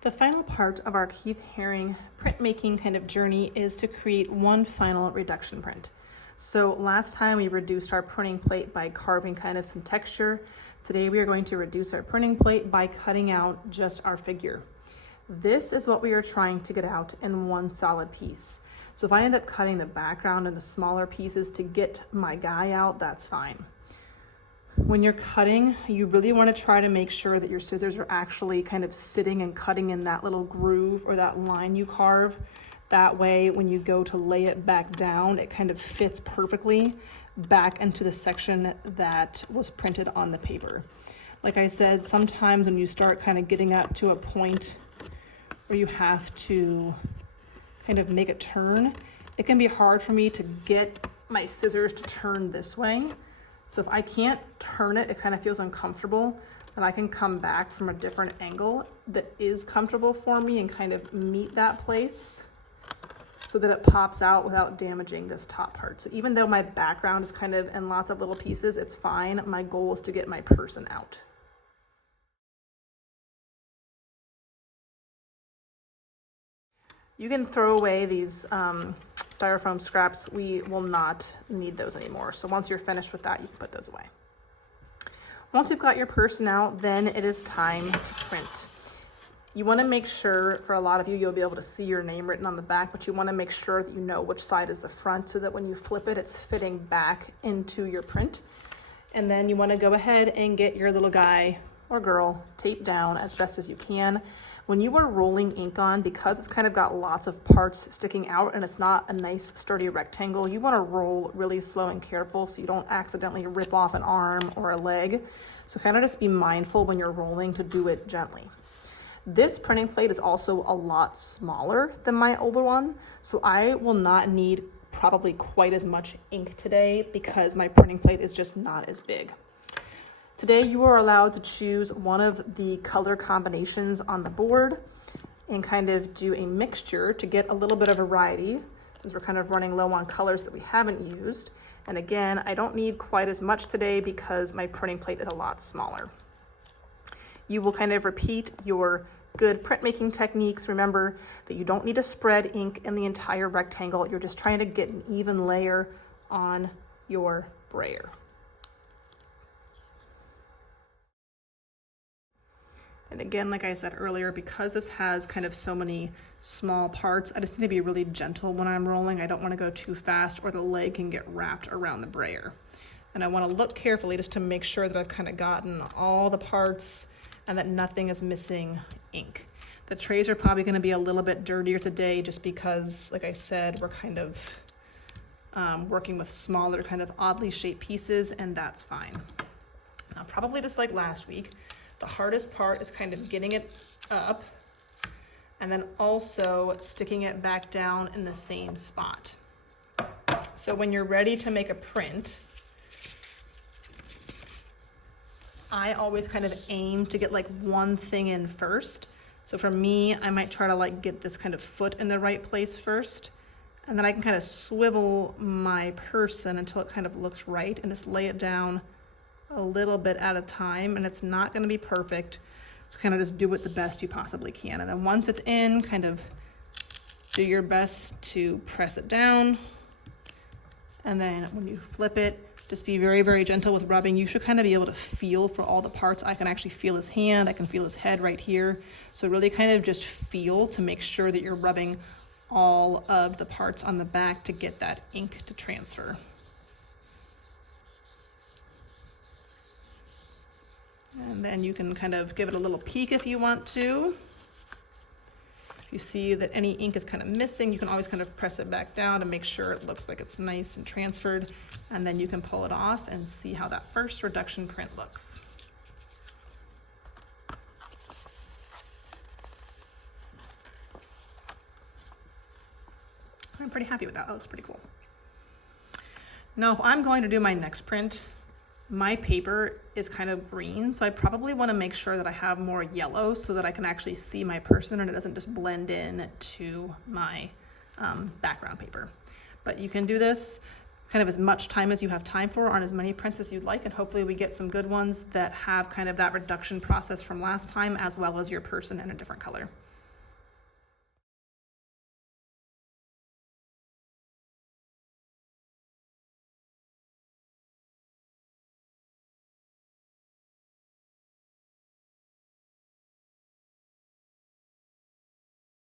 The final part of our Keith Haring printmaking kind of journey is to create one final reduction print. So last time we reduced our printing plate by carving kind of some texture. Today we are going to reduce our printing plate by cutting out just our figure. This is what we are trying to get out in one solid piece. So if I end up cutting the background into smaller pieces to get my guy out, that's fine. When you're cutting, you really want to try to make sure that your scissors are actually kind of sitting and cutting in that little groove or that line you carve. That way, when you go to lay it back down, it kind of fits perfectly back into the section that was printed on the paper. Like I said, sometimes when you start kind of getting up to a point where you have to kind of make a turn, it can be hard for me to get my scissors to turn this way. So if I can't turn it, it kind of feels uncomfortable, then I can come back from a different angle that is comfortable for me and kind of meet that place so that it pops out without damaging this top part. So even though my background is kind of in lots of little pieces, it's fine. My goal is to get my person out. You can throw away these styrofoam scraps. We will not need those anymore. So once you're finished with that, you can put those away. Once you've got your person out, then it is time to print. You want to make sure, for a lot of you, you'll be able to see your name written on the back, but you want to make sure that you know which side is the front so that when you flip it, it's fitting back into your print. And then you want to go ahead and get your little guy or girl taped down as best as you can. When you are rolling ink on, because it's kind of got lots of parts sticking out and it's not a nice sturdy rectangle, you want to roll really slow and careful so you don't accidentally rip off an arm or a leg. So kind of just be mindful when you're rolling to do it gently. This printing plate is also a lot smaller than my older one, so I will not need probably quite as much ink today because my printing plate is just not as big. Today you are allowed to choose one of the color combinations on the board and kind of do a mixture to get a little bit of variety since we're kind of running low on colors that we haven't used. And again, I don't need quite as much today because my printing plate is a lot smaller. You will kind of repeat your good printmaking techniques. Remember that you don't need to spread ink in the entire rectangle. You're just trying to get an even layer on your brayer. And again, like I said earlier, because this has kind of so many small parts, I just need to be really gentle when I'm rolling. I don't want to go too fast or the leg can get wrapped around the brayer. And I want to look carefully just to make sure that I've kind of gotten all the parts and that nothing is missing ink. The trays are probably going to be a little bit dirtier today just because, like I said, we're kind of working with smaller, kind of oddly shaped pieces, and that's fine. Now, probably just like last week, the hardest part is kind of getting it up and then also sticking it back down in the same spot. So when you're ready to make a print, I always kind of aim to get like one thing in first. So for me, I might try to like get this kind of foot in the right place first, and then I can kind of swivel my person until it kind of looks right and just lay it down a little bit at a time, and it's not going to be perfect, so kind of just do it the best you possibly can. And then once it's in, kind of do your best to press it down, and then when you flip it, just be very, very gentle with rubbing. You should kind of be able to feel for all the parts. I can actually feel his hand, I can feel his head right here, so really kind of just feel to make sure that you're rubbing all of the parts on the back to get that ink to transfer. And then you can kind of give it a little peek if you want to. If you see that any ink is kind of missing, you can always kind of press it back down to make sure it looks like it's nice and transferred. And then you can pull it off and see how that first reduction print looks. I'm pretty happy with that. That looks pretty cool. Now, if I'm going to do my next print, my paper is kind of green, so I probably want to make sure that I have more yellow so that I can actually see my person and it doesn't just blend in to my background paper. But you can do this kind of as much time as you have time for on as many prints as you'd like, and hopefully we get some good ones that have kind of that reduction process from last time as well as your person in a different color.